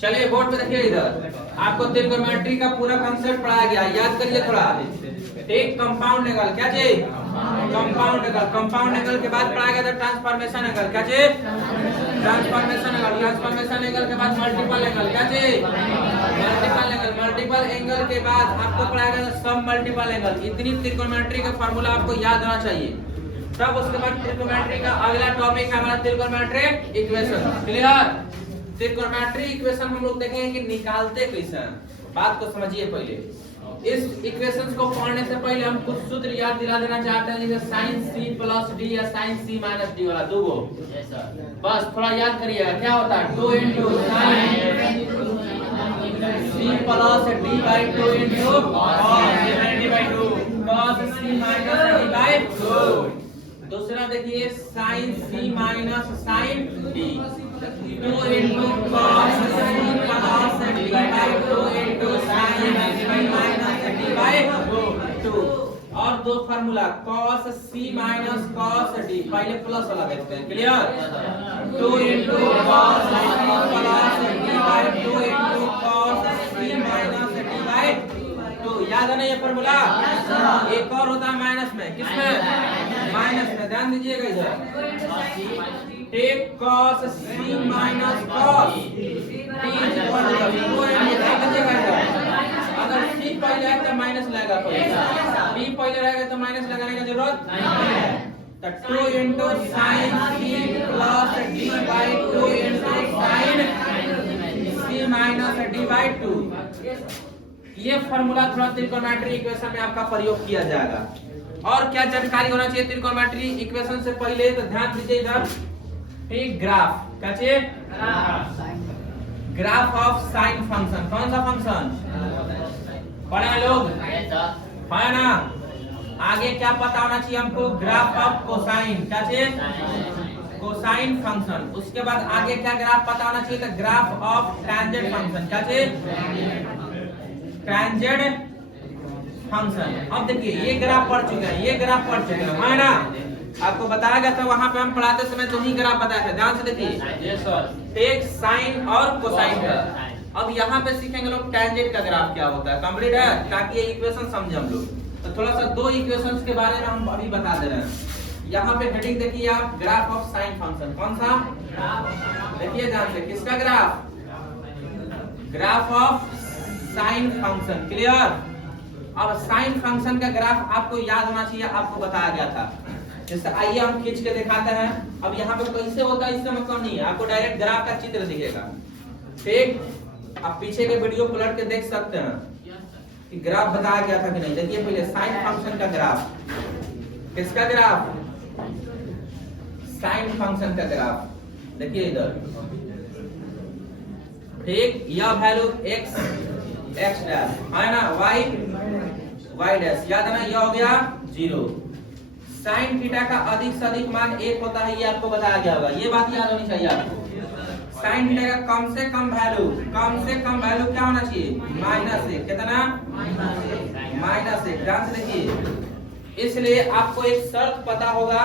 चलिए बोर्ड पे देखिए, इधर आपको त्रिकोणमिति का पूरा कांसेप्ट पढ़ाया गया, याद करिए थोड़ा। एक कंपाउंड एंगल, क्या चीज? Compound angle. कंपाउंड एंगल के बाद पढ़ाया गया था ट्रांसफॉर्मेशन एंगल, क्या चीज? Transformation angle. ट्रांसफॉर्मेशन एंगल के बाद मल्टीपल एंगल, क्या चीज? Multiple angle. मल्टीपल एंगल के बाद आपको पढ़ाया गया था सब मल्टीपल एंगल। इतनी त्रिकोणमिति का फार्मूला आपको याद होना चाहिए। तब उसके बाद त्रिकोणमिति का अगला टॉपिक है हमारा त्रिकोणमिति इक्वेशन। क्लियर? त्रिकोणमिति इक्वेशन हम लोग देखेंगे कि निकालते कैसे हैं। बात को समझिए पहले। इस इक्वेशंस को पढ़ने से पहले हम कुछ सूत्र याद दिला देना चाहते हैं, जैसे sin c प्लस d या sin c माइनस d वाला दो गो। बस थोड़ा याद करिएगा, क्या होता है 2 into sin c plus d by 2 into cos d by 2 cos c minus d by 2। दूसरा देखिए sin c minus sin d 2 into cos c plus d by 2 into sin c minus d by 2। और दो formula cos c minus cos d, पहले plus वाला देखते हैं। Clear? 2 into cos c plus d by 2 into cos c minus d by 2। याद है ना ये फार्मूला? एक और होता है माइनस में, किसमें? माइनस में। ध्यान दीजिएगा इधर, take cos c minus cos अगर c पहले है तो माइनस लगेगा, b पहले रहेगा तो माइनस लगाने की जरूरत नहीं है। तो 2 into sin c plus d by 2 into sin c minus d by 2। ये फार्मूला थोड़ा त्रिकोणमिति इक्वेशन में आपका प्रयोग किया जाएगा। और क्या जानकारी होना चाहिए त्रिकोणमिति इक्वेशन से पहले, तो ध्यान दीजिए इधर एक ग्राफ, क्या चाहिए? Graph of sine function. कौन सा फंक्शन पढ़े हैं लोग? है ना? आगे क्या पता होना चाहिए हमको? ग्राफ ऑफ कोसाइन, क्या चाहिए? Cosine function. उसके बाद आगे क्या ग्राफ पता होना चाहिए? तो ग्राफ ऑफ टेंजेंट फंक्शन, क्या चाहिए? Tangent function. अब देखिए ये ग्राफ पढ़ चुके हैं, ये ग्राफ पढ़ चुके हैं, है ना? आपको बताया गया था वहां पे हम पढ़ाते समय तो ही ग्राफ बताया था। ध्यान से देखिए, टेक साइन और कोसाइन का। अब यहाँ पे सीखेंगे लोग टेंजेंट का ग्राफ क्या होता है। कंप्लीट है? ताकि ये इक्वेशन समझे हम लोग। तो थोड़ा सा दो इक्वेशंस के बारे में हम अभी बता दे रहे हैं। यहाँ पे हेडिंग देखिए आप, ग्राफ ऑफ साइन फंक्शन। कौन सा? देखिए ध्यान से, किसका graph? Graph of sine function. Clear? अब साइन फंक्शन का ग्राफ आपको याद होना चाहिए, आपको बताया गया था। जैसे आइए हम खींच के दिखाते हैं। अब यहाँ पे कैसे होता है इससे मतलब नहीं है, आपको डायरेक्ट ग्राफ का चित्र दिखेगा। ठीक? आप पीछे के वीडियो पलट के देख सकते हैं कि ग्राफ बताया गया था कि नहीं। देखिए पहले साइन फंक्शन का ग्राफ, किसका ग्राफ? साइन फंक्शन का ग्राफ। देखिए इधर, ठीक? यह वैल्यू x डैश है ना, y डैश, याद है ना? यह हो गया 0। साइन थीटा का अधिक से अधिक मान 1 होता है, ये आपको बताया गया होगा। ये बात याद होनी चाहिए आपको। साइन थीटा का कम से कम वैल्यू क्या होना चाहिए? -1। कितना? -1। ध्यान से देखिए, इसलिए आपको एक शर्त पता होगा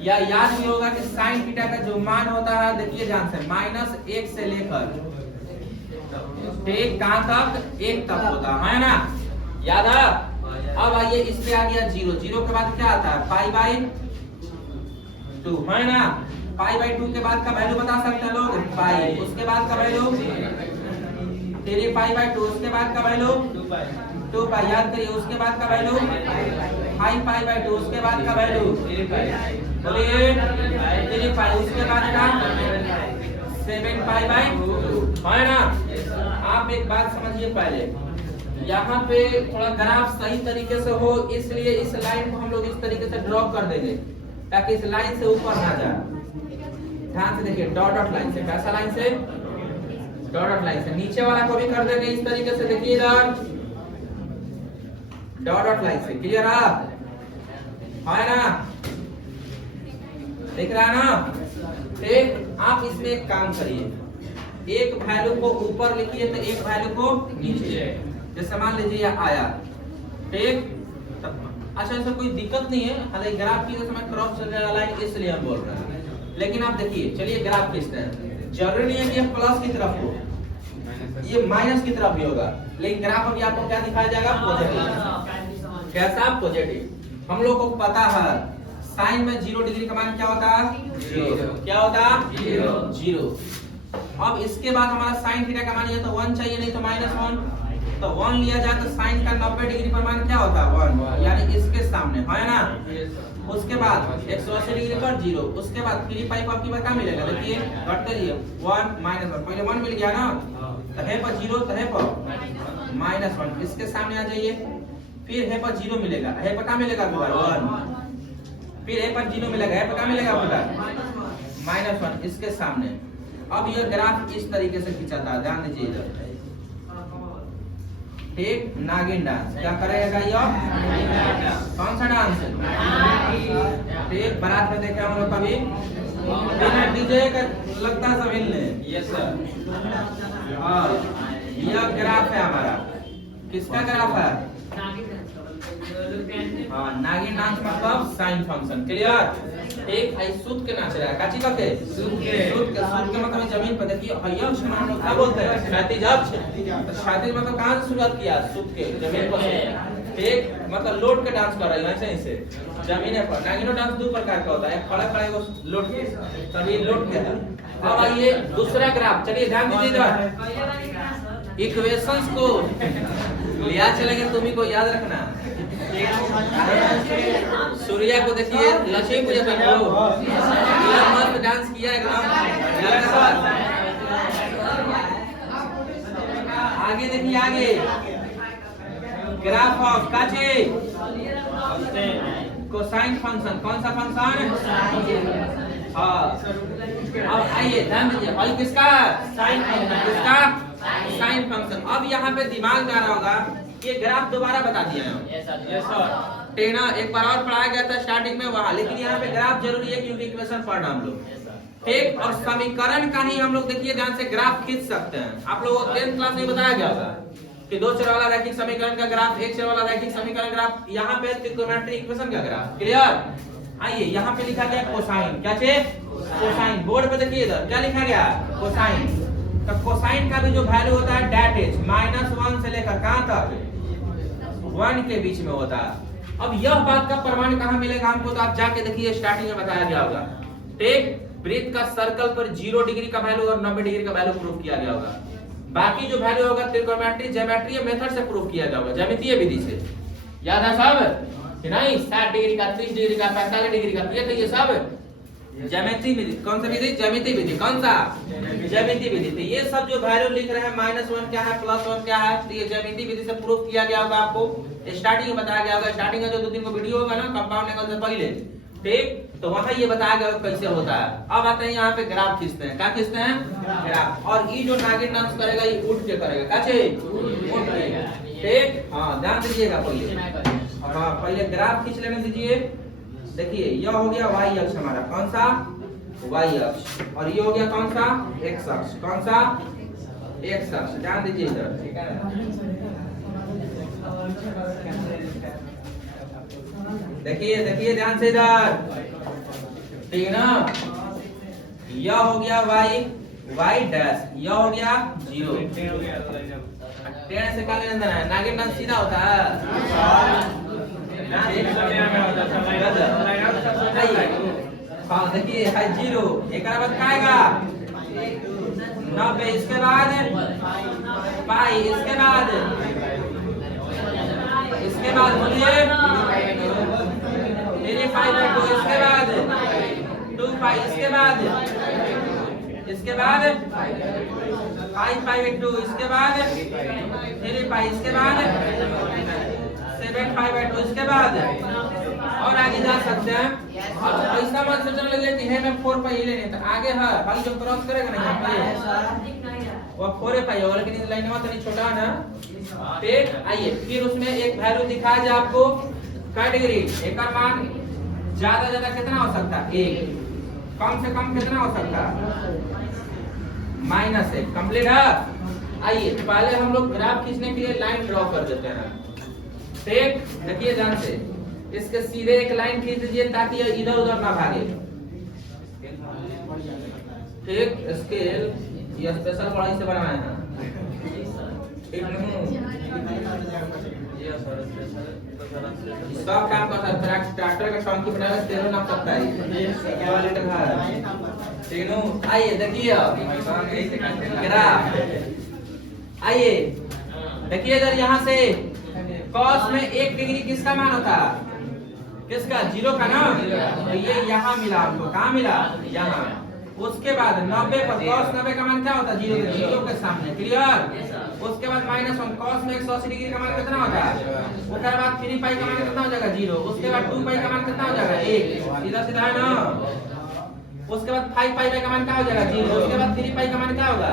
या याद भी होगा कि साइन थीटा का जो मान होता है, देखिए ध्यान से, -1 से लेकर ठीक कहां तक? 1 तक होता है ना? याद है? अब आइए इस पे आ गया 0। 0 के बाद क्या आता है? पाई बाई 2, है ना? पाई बाई 2 के बाद का वैल्यू बता सकते हैं लोग? पाई। उसके बाद का वैल्यू 3 पाई बाई 2। उसके बाद का वैल्यू 2 पाई। याद करिए, उसके बाद का वैल्यू 5 पाई बाई 2। उसके बाद का वैल्यू बोलिए 3 पाई। उसके बाद का 7 पाई बाई 2, है ना? आप एक बात समझिए पहले, यहाँ पे थोड़ा ग्राफ सही तरीके से हो, इसलिए इस लाइन को हम लोग इस तरीके से ड्रॉ कर देंगे ताकि इस लाइन से ऊपर ना जाए। ध्यान से देखिए, डॉट डॉट लाइन से। कैसा लाइन से? डॉट डॉट लाइन से। नीचे वाला को भी कर देंगे इस तरीके से। देखिए इधर डॉट डॉट लाइन से। क्लियर है ना? दिख रहा है ना? ठीक? आप इसमें एक काम करिए, एक वैल्यू को ऊपर लिखिए तो एक वैल्यू को नीचे। जैसे मान लीजिए आया, ठीक? अच्छा ऐसा कोई दिक्कत नहीं है, हालांकि ग्राफ की समय क्रॉस चल जाएगा लाइन, इसलिए हम बोल रहे हैं। लेकिन आप देखिए, चलिए ग्राफ खींचते हैं। जरूरी नहीं है कि प्लस की तरफ हो, ये माइनस की तरफ भी होगा, लेकिन ग्राफ अभी आपको क्या दिखाया जाएगा? पॉजिटिव। कैसा? पॉजिटिव। हम लोग को पता है साइन में 0 डिग्री का मान क्या होता है? 0। क्या होता है? 0। अब इसके बाद हमारा साइन थीटा का मान ये तो 1 चाहिए, नहीं तो -1, तो 1 लिया जाए तो साइन का 90 डिग्री पर मान क्या होता है? 1, यानी इसके सामने है ना। उसके बाद 180 डिग्री पर 0, उसके बाद 3 पाइप आपकी बार क्या मिलेगा? देखिए घटते जाइए 1 -1, पहले 1 मिल गया ना, तो है पर 0, तो है पर -1, इसके सामने आ जाइए, फिर है पर 0 मिलेगा, है पर क्या मिलेगा? 1, फिर है पर 0 मिलेगा, है पर क्या मिलेगा? -1, इसके सामने। अब यह ग्राफ इस तरीके से खिंचाता है, ध्यान दीजिए इधर। ठीक, नागिन डांस क्या करेगा? ये कौन सा डांस? ठीक, बारात में देखे हम लोग कभी बिना डीजे का लगता सब हिलने। Yes sir. हाँ, यह ग्राफ है हमारा। किसका ग्राफ है? हाँ, नागिन डांस मतलब साइन फंक्शन। क्लियर? एक है सूत के नाच रहा है, काची का के सूत के मतलब जमीन पर देखिए हय्या अक्ष हम लोग क्या बोलते हैं? क्षैतिज अक्ष। तो क्षैतिज मतलब कहां से शुरुआत किया? सूत के जमीन पर से। एक मतलब लोट के डांस कर रही है, ऐसे ऐसे जमीन पर। नागिनो डांस दो प्रकार का होता है, एक खड़ा खड़ा एगो लोट के, तभी लोट के है। अब आइए दूसरा ग्राफ, चलिए ध्यान दीजिए इधर। इक्वेशंस को लिया चलेंगे, तुम्ही को याद रखना। सूर्या को देखिए, लक्ष्मी पूजा कर लो, मस्त डांस किया एकदम। आगे देखिए, आगे ग्राफ ऑफ काचे कोसाइन फंक्शन। कौन सा फंक्शन? हाँ, अब आइए ध्यान दीजिए, और किसका? Sine function. किसका? Sine function. अब यहाँ पे दिमाग में आ रहा होगा, ये ग्राफ दोबारा बता दिया है। टेना एक बार और पढ़ाया गया था स्टार्टिंग में वहां, लेकिन यहाँ पे ग्राफ जरूरी है क्योंकि इक्वेशन पढ़ना हम लोग। ठीक, और समीकरण का ही हम लोग देखिए ध्यान से ग्राफ खींच सकते हैं। आप लोगों को 10th क्लास में बताया गया होगा कि 2 चर वाला रैखिक समीकरण का ग्राफ, 1 चर वाला रैखिक समीकरण ग्राफ, यहाँ पे त्रिकोणमिति इक्वेशन का ग्राफ। क्लियर? आइए यहाँ पे लिखा गया कोसाइन। क्या चीज? कोसाइन। बोर्ड पे देखिए इधर क्या लिखा गया? कोसाइन। तो कोसाइन का भी जो वैल्यू होता है डेट इज -1 से लेकर कहां तक? 1 के बीच में होता है। अब यह बात का प्रमाण कहां मिलेगा हमको? तो आप जाके देखिए, स्टार्टिंग में बताया गया होगा। ठीक, वृत्त का सर्कल पर 0 डिग्री का वैल्यू और 90 डिग्री का वैल्यू प्रूफ किया गया होगा। बाकी जो वैल्यू होगा त्रिकोणमिति ज्योमेट्री मेथड से प्रूफ किया गया होगा, ज्यामितीय विधि से। याद है सब कि नहीं? 60 डिग्री का, 30 डिग्री का, 45 डिग्री का, ये सब ज्यामितीय विधि। कौन सा विधि? ज्यामितीय विधि। कौन सा? ज्यामितीय विधि। तो ये सब जो वैल्यू लिख रहे हैं, -1 क्या है, +1 क्या है, तो ये ज्यामितीय विधि से प्रूफ किया गया होगा। आपको स्टार्टिंग में बताया गया होगा, स्टार्टिंग में जो 2-3 को वीडियो होगा ना कंपाउंड एंगल से पहले, ठीक, तो वहां ये बताया गया कैसे होता है। अब आते हैं यहाँ पे ग्राफ खींचते हैं। क्या खींचते हैं? ग्राफ। और ये जो नागिन डांस करेगा ये उठ के करेगा। कैसे? उठ के। ठीक, हाँ ध्यान दीजिएगा पहले। हाँ, पहले ग्राफ खींच लेने दीजिए। देखिए यह हो गया वाई अक्ष हमारा। कौन सा? वाई अक्ष। और ये हो गया कौन सा? एक्स अक्ष। कौन सा? एक्स अक्ष। ध्यान दीजिए इधर। देखिए देखिए ध्यान से इधर। ठीक है ना? यह हो गया वाई, वाई डैश। यह हो गया 0। 10 से क्या लेना है? नागिन डांस सीधा होता है। हाँ देखिए है 0, एक बाद क्या आएगा? 90, इसके बाद पाई, इसके बाद बोलिए 3π/2, इसके बाद 2π, इसके बाद 5π/2, इसके बाद 3π, इसके बाद 7π/2, इसके बाद और आगे जा सकते हैं। और ऐसा मत सोचने लगे कि है मैं 4π ही लेने, तो आगे है भाई जो क्रॉस करेगा ना यहाँ पे वो 4π होगा, लेकिन इस लाइन में तो नहीं छोटा है ना। ठीक, आइए फिर उसमें एक वैल्यू दिखाया जाए आपको कैटेगरी। एक का मान ज्यादा ज्यादा कितना हो सकता है? 1। कम से कम कितना हो सकता है? -1। कंप्लीट है। आइए पहले हम लोग ग्राफ खींचने के लिए लाइन ड्रॉ कर देते हैं। ठीक, देखिए ध्यान से, इसके सीधे एक लाइन खींच दीजिए ताकि ये इधर उधर ना भागे। ठीक, स्केल ये स्पेशल पढ़ाई से बनाए हैं। सब काम कर सकता है। ट्रैक्टर का टंकी बनाना तेरो नाम सकता है। क्या वाले टका तीनों आइए देखिए ग्राफ आइए देखिए इधर यहाँ से कॉस में 1 डिग्री किसका मान होता है? किसका? 0 का ना। तो ये यहाँ मिला हमको। कहाँ मिला? यहाँ। उसके बाद 90 पर cos 90 का मान क्या होता है? 0 0 के सामने। क्लियर? उसके बाद -1 cos में 180 डिग्री का मान कितना होता है? उसके बाद 3 पाई का मान कितना हो जाएगा? 0। उसके बाद 2 पाई का मान कितना हो जाएगा? 1। सीधा सीधा है ना। उसके बाद 5 पाई का मान क्या हो जाएगा? 0। उसके बाद 3 पाई का मान क्या होगा?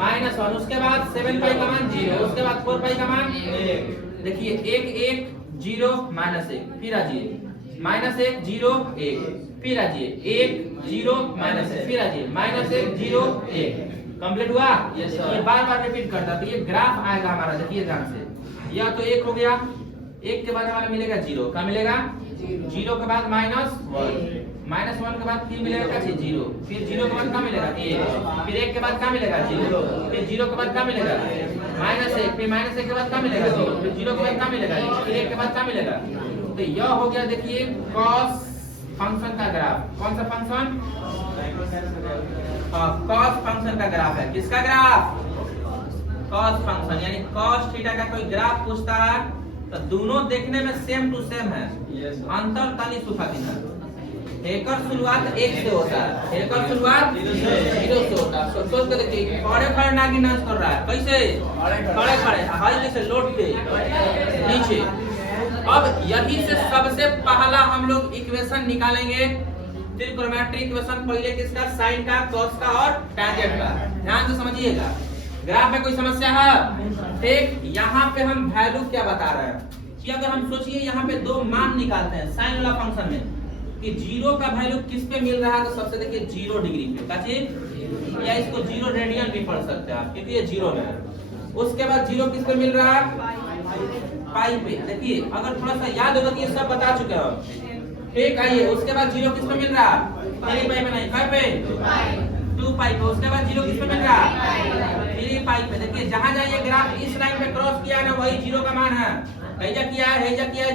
-1। उसके बाद 7 पाई का मान 0। उसके बाद 4 पाई का मान 1। देखिए 1 1 0 -1 फिर आजिए -1 0 1 फिर आजिए 1 0 -1 फिर आजिए -1 0 1। कंप्लीट हुआ? ये बार बार रिपीट करता है। तो ये ग्राफ आएगा हमारा। देखिए ध्यान से या तो 1 हो गया, 1 के बाद हमारा मिलेगा 0। क्या मिलेगा? 0 के बाद -1 -1 के बाद फिर मिलेगा क्या? 0। फिर 0 के बाद क्या मिलेगा? 1। फिर 1 के बाद क्या मिलेगा? 0। फिर 0 के बाद क्या मिलेगा? -1। फिर -1 के बाद क्या मिलेगा? 0। फिर 0 के बाद क्या मिलेगा? 1। फिर 1 के बाद क्या मिलेगा? तो यह हो गया देखिए cos फंक्शन का ग्राफ। कौन सा फंक्शन? cos फंक्शन का ग्राफ है। किसका ग्राफ? cos फंक्शन यानी cos थीटा का कोई ग्राफ पूछता है तो दोनों देखने में सेम टू सेम है। अंतर ताली सुखाती है। एकर शुरुआत 1 से होता है। एकर शुरुआत 0 से होता है। सोच के देखिए खड़े खड़े नागिन डांस कर रहा है। कैसे? खड़े खड़े हाई जैसे लोट के नीचे। अब यही से सबसे पहला हम लोग इक्वेशन निकालेंगे। त्रिकोणमितीय इक्वेशन पहले किसका? साइन का, cos का और टैंजेंट का। ध्यान से समझिएगा। ग्राफ में कोई समस्या है? ठीक। यहाँ पे हम वैल्यू क्या बता रहे हैं कि अगर हम सोचिए यहाँ पे 2 मान निकालते हैं साइन वाला फंक्शन में कि 0 का वैल्यू किस पे मिल रहा है? तो सबसे देखिए 0 डिग्री पे। काची या इसको 0 रेडियन भी पढ़ सकते हैं आप क्योंकि ये 0 में है। उसके बाद 0 किस पे मिल रहा है? पाई पे। देखिए अगर थोड़ा सा याद होगा कि ये सब बता चुके हैं हम। ठीक। आइए उसके बाद 0 किस पे मिल रहा है? 3 पाई पे नहीं, काय पे? 2 पाई पे। उसके बाद 0 किस पे मिल रहा है? 3 पाई पे। देखिए जहां जहां ये ग्राफ इस लाइन पे क्रॉस किया है ना वही 0 का मान है। हैजा किया है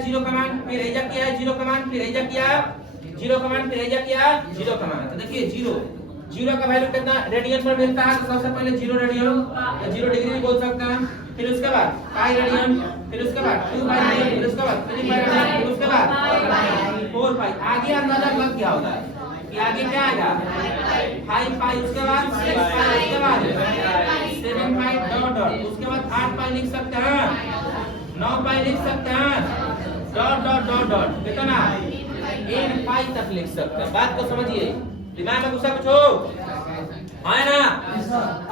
0 का मान, फिर हैजा किया है 0 का मान, फिर हैजा किया है 0 का मान, फिर हैजा किया 0 का मान। तो देखिए 0 का वैल्यू कितना रेडियन पर मिलता है? तो सबसे पहले 0 रेडियन या 0 डिग्री भी बोल सकते हैं। फिर उसके बाद पाई रेडियन, फिर उसके बाद 2 पाई रेडियन, फिर उसके बाद 3 पाई रेडियन, फिर उसके बाद 4 पाई। आगे अंदाजा लग गया होगा कि आगे क्या आएगा? 5 पाई। उसके बाद 6 पाई। उसके बाद 7 पाई डॉट डॉट। उसके बाद 8 पाई लिख सकते हैं, 9 पाई लिख सकते हैं, डॉट डॉट डॉट डॉट कितना? n पाई तक लिख सकते हैं। बात को समझिए। दिमाग में गुस्सा कुछ हो है ना?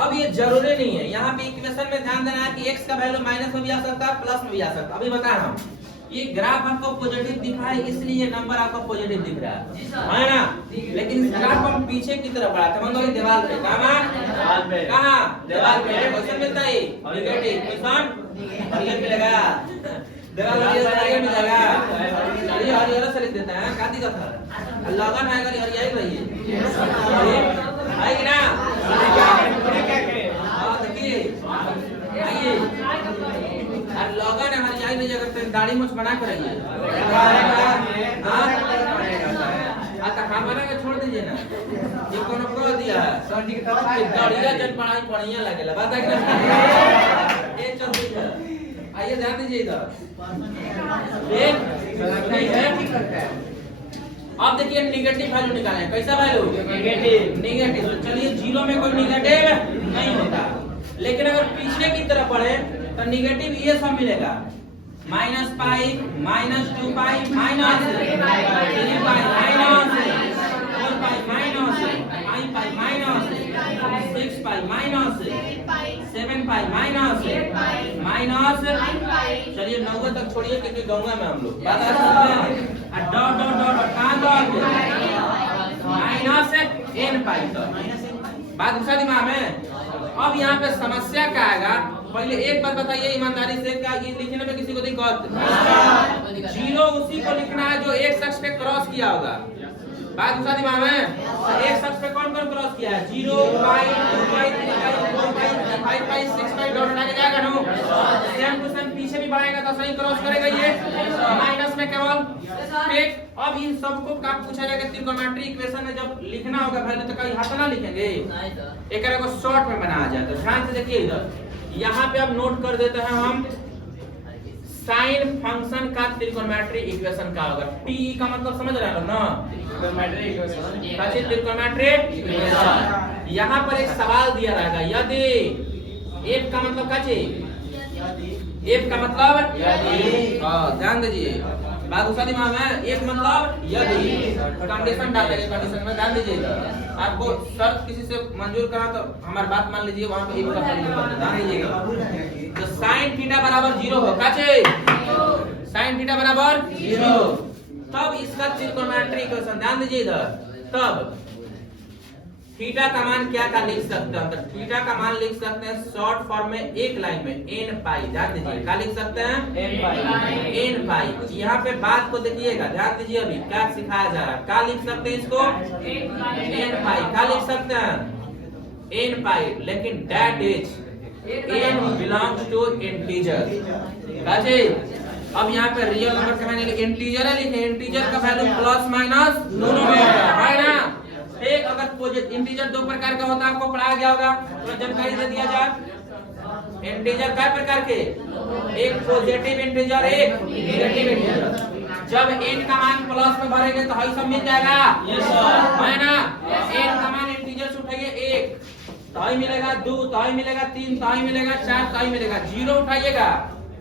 अब ये जरूरी नहीं है। यहाँ पे इक्वेशन में ध्यान देना है कि x का वैल्यू माइनस में भी आ सकता है, प्लस में भी आ सकता है। अभी बता रहा हूँ ये ग्राफ आपको पॉजिटिव दिखा है इसलिए नंबर आपको पॉजिटिव दिख रहा है ना? लेकिन इस ग्राफ को हम पीछे की तरफ बढ़ाते हैं। मतलब दीवार पे कहाँ दीवार पे क्वेश्चन मिलता है नेगेटिव क्वेश्चन हरियर मिलेगा। दीवार हरियर मिलेगा। हरियर से लिख देते हैं। का दिक्कत है? लगन आएगा हरियर रहिए आएगी ना? देखिए आइए लगन है हरियाई में जगह दाढ़ी मुछ बना कर रहिए। हम बना के छोड़ दीजिए ना। ये कोनो कर दिया सर जी की तरफ से दाढ़िया जन पढ़ाई बढ़िया लगेला। बात है कि ये चल रही है। आइए ध्यान दीजिए इधर। नहीं है ठीक करता है। अब देखिए नेगेटिव वैल्यू निकालें। कैसा वैल्यू? नेगेटिव। तो चलिए 0 में कोई नेगेटिव नहीं होता। लेकिन अगर पीछे की तरफ बढ़े तो नेगेटिव ये सब मिलेगा। -पाई, -2 पाई, -3 पाई, -4 पाई, -5 पाई, -6 पाई, -7 पाई, चलिए 9 तक छोड़िए क्योंकि गंगा में हम लोग बात डॉट डॉट डॉट कहाँ डॉट -n पाई तक। बात घुसा दिमाग में। अब यहाँ पे समस्या क्या आएगा? पहले एक बात बताइए ईमानदारी से, क्या ये लिखने में किसी को दिक्कत? 0 उसी को लिखना है जो एक शख्स पे क्रॉस किया होगा। बात घुसा दिमाग में। एक शख्स पे कौन कौन क्रॉस किया है? 0 पाई, 2 पाई, 3 पाई, 4 पाई, 5 5 6 5 डॉट हटा के जाएगा ना, सेम टू सेम पीछे भी बढ़ाएगा तो सही क्रॉस करेगा ये, माइनस में केवल ठीक। अब इन सबको का पूछा जाएगा त्रिकोणमिति इक्वेशन में जब लिखना होगा पहले तो कहीं हाथ ना लिखेंगे, एक को शॉर्ट में बनाया जाए तो ध्यान से देखिए इधर यहाँ पे अब नोट कर देते हैं हम साइन फंक्शन का त्रिकोणमिति इक्वेशन का होगा। टी का मतलब समझ रहे हो ना, त्रिकोणमिति इक्वेशन। यहाँ पर एक सवाल दिया रहेगा यदि एफ का मतलब क्या चाहिए, एफ का मतलब ध्यान दीजिए बात दूसरा दिमाग में, एक मतलब यदि कंडीशन डालेंगे, कंडीशन में ध्यान दीजिएगा। आपको शर्त किसी से मंजूर करा तो हमारी बात मान लीजिए, वहां पे एक का ध्यान दीजिएगा। तो साइन थीटा बराबर 0 हो, काचे साइन थीटा बराबर 0, तब इसका त्रिकोणमिति इक्वेशन ध्यान दीजिए इधर, तब थीटा का मान क्या का लिख सकते हैं, तो थीटा का मान लिख सकते हैं शॉर्ट फॉर्म में एक लाइन में n पाई, ध्यान दीजिए क्या लिख सकते हैं n पाई। यहाँ पे बात को देखिएगा, ध्यान दीजिए अभी क्या सिखाया जा रहा है, क्या लिख सकते हैं इसको n पाई, क्या लिख सकते हैं n पाई, लेकिन that is n belongs to integer. अब यहाँ पे रियल नंबर के माने इंटीजर है, लिखे इंटीजर का वैल्यू प्लस माइनस दोनों में है ना। एक अगर इंटीजर दो प्रकार का होता है, आपको पढ़ाया गया होगा, तो जानकारी दे दिया जाए। इंटीजर कई प्रकार के, एक पॉजिटिव इंटीजर, एक नेगेटिव इंटीजर। जब n का मान प्लस में भरेंगे तो हई सब मिल जाएगा, यस सर, है ना। n का मान इंटीजर से उठाइए 1 तो हई मिलेगा, 2 तो हई मिलेगा, 3 तो हई मिलेगा, 4 तो हई मिलेगा, 0 उठाइएगा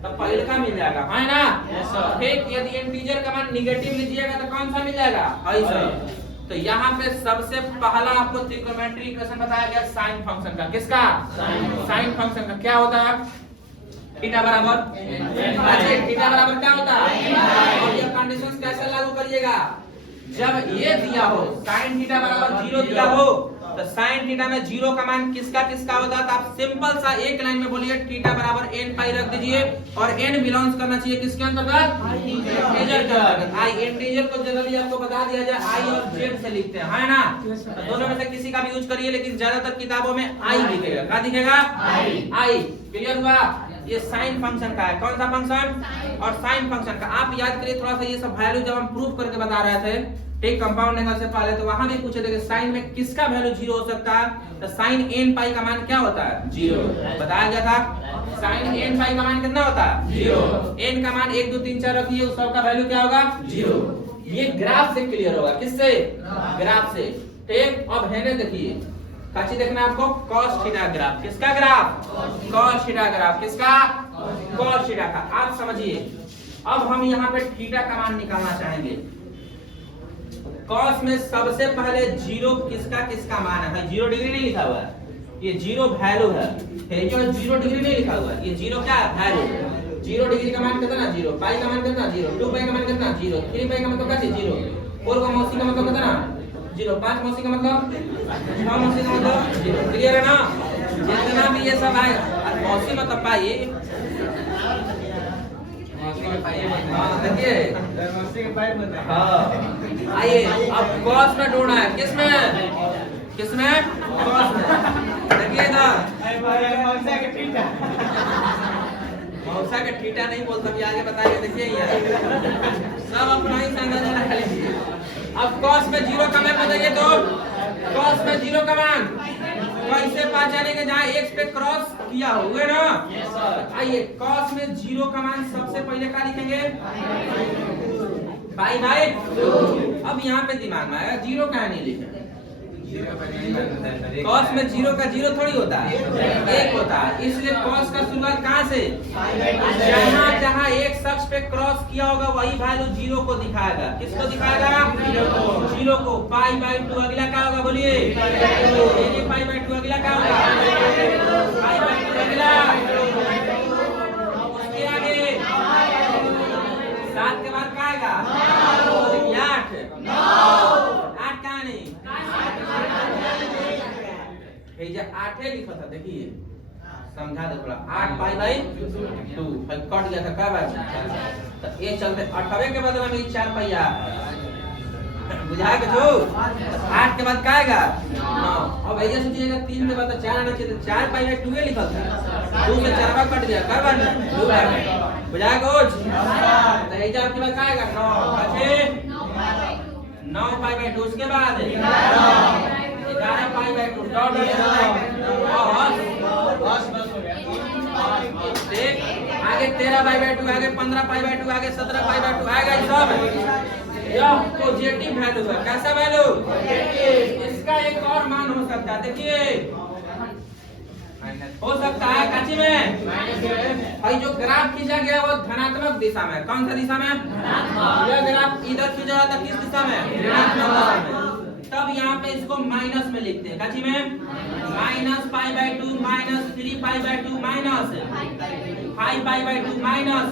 तो पहले का मिल जाएगा, है ना, यस सर। ठीक, यदि इंटीजर का मान नेगेटिव लीजिएगा तो कौन सा मिल जाएगा, हई सर। तो यहाँ पे सबसे पहला आपको त्रिकोणमिति इक्वेशन बताया गया साइन फंक्शन का, किसका साइन फंक्शन का। क्या होता है थीटा बराबर थीटा बराबर क्या होता है, और ये कंडीशंस कैसे लागू करिएगा, जब ये दिया हो साइन थीटा बराबर 0 दिया हो तो साइन थीटा में 0 का मान किसका किसका होता है, तो आप सिंपल सा एक लाइन में बोलिए थीटा बराबर n पाई रख दीजिए, और n बिलोंग्स करना चाहिए किसके अंतर्गत, इंटीजर के अंतर्गत। आई इंटीजर को जनरली आपको बता दिया जाए i और z से लिखते हैं, है ना। तो दोनों में से किसी का भी यूज करिए, लेकिन ज्यादातर किताबों में i लिखेगा, क्या दिखेगा i। क्लियर हुआ, ये साइन फंक्शन का है, कौन सा फंक्शन, और साइन फंक्शन का आप याद करिए थोड़ा सा, ये सब वैल्यू जब हम प्रूफ करके बता रहे थे ठीक कंपाउंड एंगल से पहले, तो वहां भी पूछे थे कि साइन में किसका वैल्यू 0 हो सकता है, तो साइन n पाई का मान क्या होता है 0, बताया गया था। साइन n पाई का मान कितना होता है 0, n का मान 1 2 3 4 रखिए, उस सब का वैल्यू क्या होगा 0। ये ग्राफ से क्लियर होगा, किससे, ग्राफ से। ठीक, अब है ना देखिए काची देखना आपको, cos थीटा ग्राफ, किसका ग्राफ, cos थीटा ग्राफ, किसका cos थीटा का। आप समझिए, अब हम यहाँ पे थीटा का मान निकालना चाहेंगे। cos में सबसे पहले 0 किसका किसका मान है, 0 डिग्री नहीं लिखा हुआ है, ये 0 वैल्यू है, जो 0 डिग्री नहीं लिखा हुआ है, ये 0 क्या है वैल्यू। 0 डिग्री का मान कितना 0, पाई का मान कितना 0, 2 पाई का मान कितना 0, 3 पाई का मतलब क्या 0, 4 का मौसी का मतलब कितना 0, 5 मौसी का मतलब 6 मौसी का मतलब 0। क्लियर है ना, जितना भी ये सब है, मौसी मतलब पाई, देखिए हाँ। आइए अब cos में ढूंढना है, किसमें किसमें cos में, देखिए ना मौसा का थीटा नहीं बोलता, भी आगे बताइए, देखिए यार सब अपना ही अंदाजा लगा लीजिए। अब cos में 0 का मान बताइए, तो cos में 0 का मान कैसे पहचाने के, जहाँ x पे क्रॉस किया हुए ना। आइए cos में 0 का मान सबसे पहले क्या लिखेंगे, पाई बाई 2। अब यहाँ पे दिमाग में आएगा 0 का नहीं लिखेंगे, cos में 0 का 0 थोड़ी होता है, 1 होता है, इसलिए cos का शुरुआत कहाँ से, जहाँ जहाँ एक शख्स पे क्रॉस किया होगा वही वैल्यू 0 को दिखाएगा, किसको दिखाएगा 0 को। पाई बाई 2 अगला क्या होगा बोलिए, पाई बाई 2 अगला क्या होगा, पाई बाई 2 अगला, उसके आगे 7 के बाद क्या आएगा 8 कहाँ नहीं, ये 8 लिखा था, देखिए समझा दे थोड़ा, 8 पाई बाई 2 कट गया था, क्या बात, तो ये चलते 8वें के बदला में 4 पाइया बुझाएगा जो 8 के बाद क्या आएगा 9। अब ऐसे सोचिएगा 3 से बता 4 आना चाहिए, 4 पाई बाय 2 लिखा था, 2 से 4 कट गया, कर बन 2 बाय बुझा कुछ, तो ये आपके पास क्या आएगा 9, अच्छे 9 पाई बाय 2, उसके बाद 11 पाई बाय 2 डॉट देख आगे 13 पाई बाय 2, आगे 15 पाई बाय 2, आगे 17 पाई बाय 2 आएगा, ये सब यह पॉजिटिव वैल्यू है। कैसा वैल्यू? इसका एक और मान हो सकता है, देखिए हो सकता है काची में भाई जो ग्राफ खींचा गया वो धनात्मक दिशा में, कौन सा दिशा में? यह ग्राफ इधर खींचा जाता किस दिशा में? ऋणात्मक दिशा में। तब यहाँ पे इसको माइनस में लिखते हैं, काची में minus pi by 2 minus 3 pi by 2 minus 5 pi by 2 minus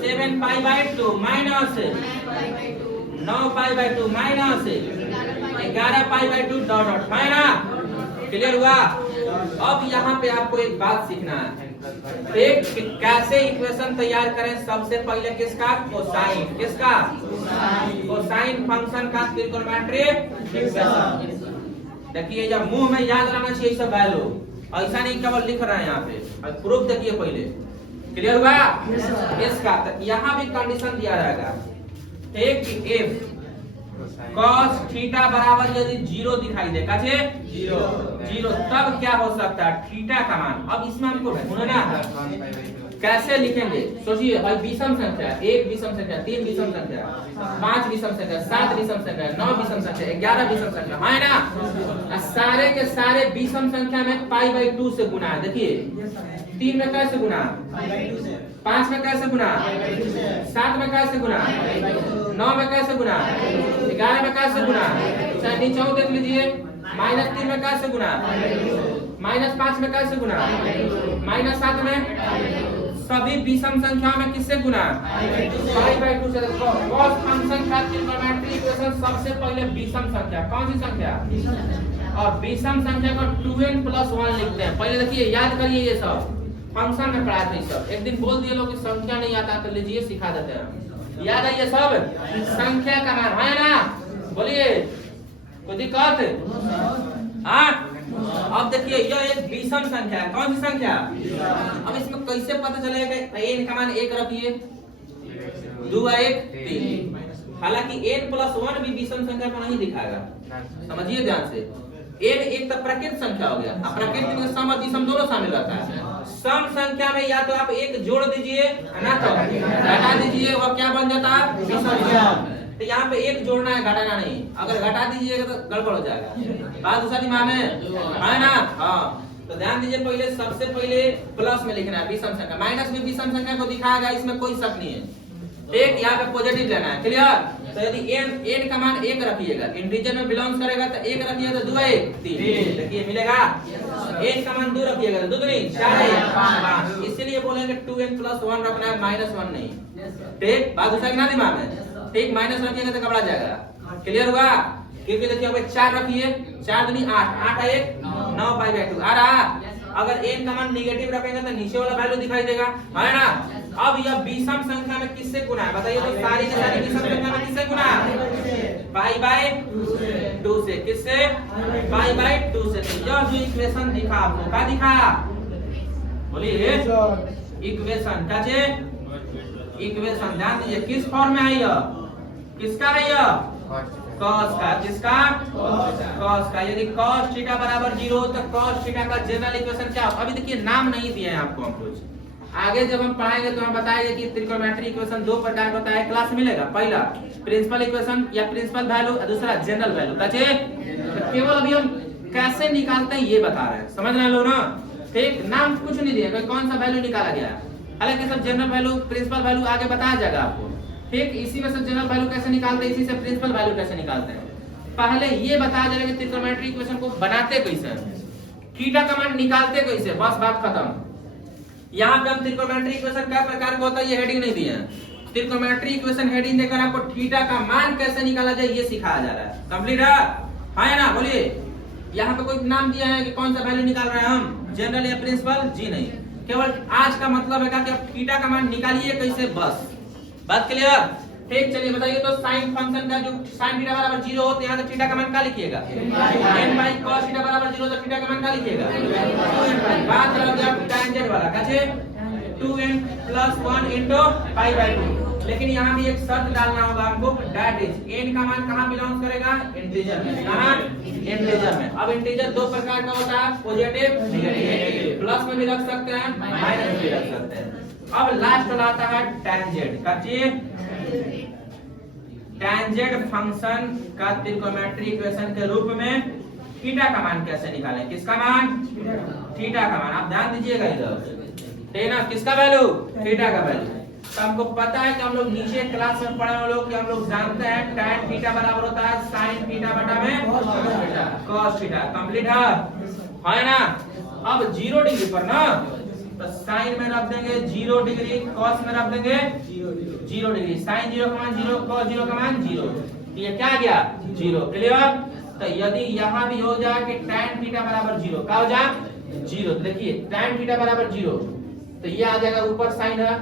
7 pi by 2 minus 9 pi by 2 minus 11 pi by 2 dot dot है ना, क्लियर हुआ? अब यहाँ पे आपको एक बात सीखना है, एक कैसे इक्वेशन तैयार करें। सबसे पहले किसका? कोसाइन, किसका? कोसाइन फंक्शन का त्रिकोणमितीय इक्वेशन। देखिए जब मुंह में याद रहना चाहिए सब वैल्यू, ऐसा नहीं केवल लिख रहे हैं यहाँ पे, और प्रूफ देखिए पहले, क्लियर हुआ? इसका यहाँ भी कंडीशन दिया रहेगा, एक एफ cos थीटा बराबर यदि 0 दिखाई दे, कैसे 0 तब क्या हो सकता है? थीटा का मान। अब इसमें हमको ढूंढना है, कैसे लिखेंगे? सोचिए भाई, विषम संख्या 1 विषम संख्या 3 विषम संख्या 5 विषम संख्या 7 विषम संख्या 9 विषम संख्या 11 विषम संख्या है ना, सारे के सारे विषम संख्या में पाई बाय 2 से गुना है। देखिए 3 में कैसे गुना, 5 में कैसे गुना, 7 में कैसे गुना, 9 में कैसे गुना, 11 में कैसे गुना, चाहे नीचे देख लीजिए, -3 में कैसे गुना, -5 में कैसे गुना, -7 में, सभी विषम संख्याओं में किससे गुना? पाई बाय 2 से। cos फंक्शन का त्रिकोणमितीय इक्वेशन सबसे पहले विषम संख्या, कौन सी संख्या? और विषम संख्या को 2n + 1 लिखते हैं। पहले देखिए याद करिए, ये सब फंक्शन में पढ़ा थे सब, एक दिन बोल दिए लोग कि संख्या नहीं आता तो लीजिए सिखा देते हैं, याद है ये सब संख्या का मान है ना, बोलिए कोई दिक्कत? हाँ अब देखिए यह एक विषम संख्या है, कौन सी संख्या? अब इसमें कैसे पता चलेगा? n का मान 1 रखिए, 2 1 3, हालांकि n + 1 भी विषम संख्या को नहीं दिखाएगा, समझिए ध्यान से। n एक तो प्राकृत संख्या हो गया, प्राकृत में सम और विषम दोनों शामिल रहता है। सम संख्या में या तो आप 1 जोड़ दीजिए ना तो घटा दीजिए, वह क्या बन जाता है? विषम संख्या। तो यहाँ पे 1 जोड़ना है, घटाना नहीं, अगर घटा दीजिएगा तो गड़बड़ हो जाएगा, बात दूसरा दिमाग में है ना। हाँ तो ध्यान दीजिए, पहले सबसे पहले प्लस में लिखना है विषम संख्या, माइनस में विषम संख्या को दिखाएगा, इसमें कोई शक नहीं है। एक यहाँ पे पॉजिटिव लेना है, क्लियर? तो यदि n का मान 1 रखिएगा, इंटीजर में बिलोंग्स करेगा तो 1 रखिएगा तो 2 1 3, देखिए मिलेगा। n का मान 2 रखिएगा तो 2 नहीं 4 5, इसीलिए बोलेंगे 2n + 1 रखना है, -1 नहीं। ठीक, बात दूसरा ना दिमाग में, ठीक, माइनस रखिएगा तो घबरा जाएगा, क्लियर हुआ? क्योंकि देखिए 4 रखिए, 4 दूनी 8, 8 1 9 पाई बाय 2 आ रहा। अगर n का मान नेगेटिव रखेंगे तो नीचे वाला वैल्यू दिखाई देगा, है ना। अब यह विषम संख्या में किससे गुना है बताइए? तो सारी की सारी विषम संख्या में किससे गुना है? पाई बाय 2 से। किससे? पाई बाय 2 से। यह जो इक्वेशन दिखा आपको, क्या दिखा? बोलिए इक्वेशन, क्या चे? इक्वेशन ध्यान दीजिए, किस फॉर्म में आई? किसका है यह? cos का, किसका? cos का। यदि cos थीटा बराबर 0 तो cos थीटा का जनरल इक्वेशन क्या? अभी देखिए नाम नहीं दिए हैं आपको हम कुछ, आगे जब हम पढ़ाएंगे तो हम बताएंगे कि त्रिकोणमितीय इक्वेशन 2 प्रकार का होता है, क्लास मिलेगा। पहला प्रिंसिपल इक्वेशन या प्रिंसिपल वैल्यू, दूसरा जनरल वैल्यू। तो केवल अभी हम कैसे निकालते हैं ये बता रहे हैं, समझ रहे हैं लोग ना? ठीक, नाम कुछ नहीं दिया, कौन सा वैल्यू निकाला गया, हालांकि सब जनरल वैल्यू प्रिंसिपल वैल्यू आगे बताया जाएगा आपको। ठीक, इसी में से जनरल वैल्यू कैसे निकालते हैं, इसी से प्रिंसिपल वैल्यू कैसे निकालते हैं। पहले ये बताया जाएगा कि त्रिकोणमितीय इक्वेशन को बनाते कैसे, थीटा का मान निकालते कैसे, बस बात खत्म। यहाँ पे हम त्रिकोणमितीय इक्वेशन क्या प्रकार का होता है ये हेडिंग नहीं दिए हैं, त्रिकोणमितीय इक्वेशन हेडिंग देकर आपको थीटा का मान कैसे निकाला जाए ये सिखाया जा रहा है। कंप्लीट है ना? बोलिए यहाँ पे कोई नाम दिया है कि कौन सा वैल्यू निकाल रहे हैं हम, जनरल या प्रिंसिपल? जी नहीं, केवल आज का मतलब है कि आप थीटा का मान निकालिए कैसे, बस बात क्लियर। ठीक, चलिए बताइए तो साइन फंक्शन का जो sin थीटा बराबर 0 हो तो यहाँ तो थीटा का मान क्या लिखिएगा? n बाई cos थीटा बराबर 0 जीरो तो थीटा का मान क्या लिखिएगा 2n पाई। बात रह गया टेंजेंट वाला कैसे 2n plus 1 into pi by 2। लेकिन यहाँ भी एक शर्त डालना होगा हमको, दैट इज n का मान कहाँ बिलोंग करेगा इंटीजर में। कहाँ इंटीजर में। अब इंटीजर दो प्रकार का होता है, पॉजिटिव नेगेटिव, प्लस में भी रख सकते हैं माइनस में भी रख सकते हैं। अब लास्ट वाला आता है टेंजेंट का चीज। टेंजेंट फंक्शन का त्रिकोणमितीय इक्वेशन के रूप में थीटा का मान कैसे निकालें। किसका मान थीटा का मान। आप ध्यान दीजिएगा इधर ना, किसका वैल्यू थीटा का वैल्यू। तो हमको पता है कि हम लोग नीचे क्लास में पढ़े हुए लोग कि हम लोग जानते हैं tan थीटा बराबर होता है sin थीटा बटा में cos थीटा। कंप्लीट है ना। अब 0 डिग्री पर ना तो sin में रख देंगे 0 डिग्री, cos में रख देंगे 0 डिग्री। sin 0 का मान 0, cos 0 का मान 0। ये क्या गया 0। क्लियर। तो यदि यहाँ भी हो जाए कि tan थीटा बराबर 0, क्या हो जाए 0। तो देखिए tan थीटा बराबर 0 तो ये आ जाएगा ऊपर sin है,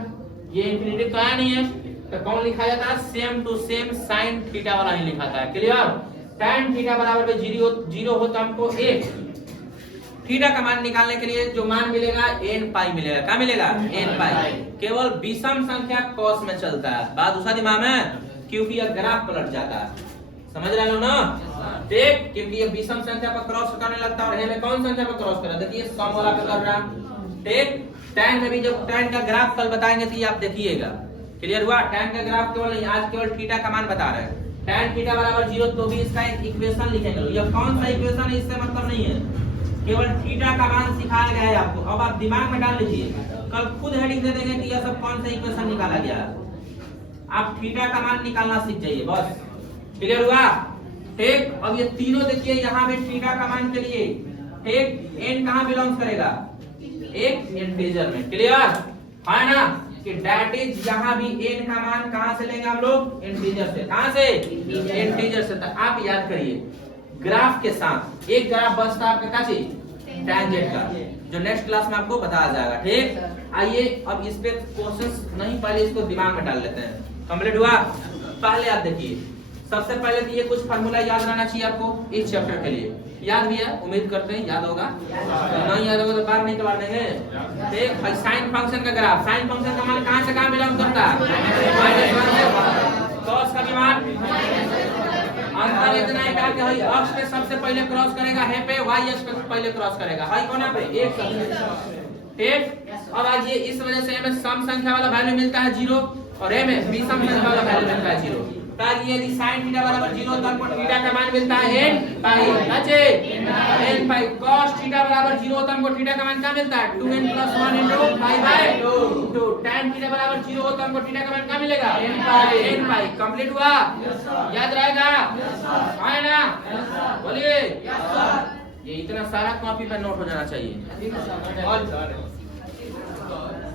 ये इंफिनिटी तो आया नहीं है, तो कौन लिखा जाता है same to same sin theta वाला ही लिखा था। क्लियर। tan थीटा बराबर में 0 हो तो हमको 1 थीटा का मान निकालने के लिए जो मान मिलेगा n पाई मिलेगा। क्या मिलेगा n पाई। केवल विषम संख्या cos में चलता है, बात दूसरा दिमाग में, क्योंकि यह ग्राफ पलट जाता है। समझ रहे हो ना। ठीक, क्योंकि ये विषम संख्या पर क्रॉस करने लगता है और ये कौन संख्या पर क्रॉस कर रहा है, देखिए सम वाला पे कर रहा है। ठीक, tan में भी जब tan का ग्राफ कल बताएंगे तो ये आप देखिएगा। क्लियर हुआ। tan का ग्राफ केवल आज केवल थीटा का मान बता रहे हैं। tan थीटा बराबर 0 तो भी इसका एक इक्वेशन लिखेंगे। ये कौन सा इक्वेशन है इससे मतलब नहीं है, केवल थीटा का मान सिखाया गया है आपको। अब आप दिमाग में डाल लीजिए, कल खुद हेडिंग दे देंगे कि यह सब कौन सा इक्वेशन निकाला गया। आप थीटा का मान निकालना सीख जाइए बस। क्लियर हुआ। ठीक, अब ये तीनों देखिए यहाँ पे थीटा का मान के लिए ठीक n कहाँ बिलोंग करेगा एक इंटीजर में। क्लियर है ना कि दैट इज यहाँ भी n का मान कहाँ से लेंगे हम लोग इंटीजर से। कहाँ से इंटीजर से। तो आप याद करिए ग्राफ के साथ एक ग्राफ बचता आपका क्या चीज टेंजेंट का, जो नेक्स्ट क्लास में आपको बताया जाएगा। ठीक, आइए अब इस पे क्वेश्चंस नहीं, पहले इसको दिमाग में डाल लेते हैं। कंप्लीट हुआ। पहले आप देखिए, सबसे पहले तो ये कुछ फार्मूला याद रहना चाहिए आपको इस चैप्टर के लिए। याद भी है, उम्मीद करते हैं याद होगा। नहीं याद होगा तो बार नहीं करवा देंगे। ठीक भाई, साइन फंक्शन का ग्राफ, साइन फंक्शन का मान कहाँ से कहाँ बिलोंग करता है -1 से। cos का भी मान अंतर इतना है कि भाई अक्ष पे सबसे पहले क्रॉस करेगा है पे, y अक्ष पे पहले क्रॉस करेगा भाई कोना पे एक सबसे। ठीक, अब आज ये इस वजह से हमें सम संख्या वाला वैल्यू मिलता है 0 और ए में विषम संख्या वाला वैल्यू मिलता है 0। ताकि यदि sin थीटा बराबर 0 तो हमको थीटा का मान मिलता है n पाई। बचे n पाई। cos थीटा बराबर 0 तो हमको थीटा का मान क्या मिलता है 2n + 1 इनटू पाई बाय 2। तो tan थीटा बराबर 0 हो तो हमको थीटा का मान क्या मिलेगा n पाई। कंप्लीट हुआ। याद रहेगा है ना। बोलिए ये इतना सारा कॉपी पर नोट हो जाना चाहिए। और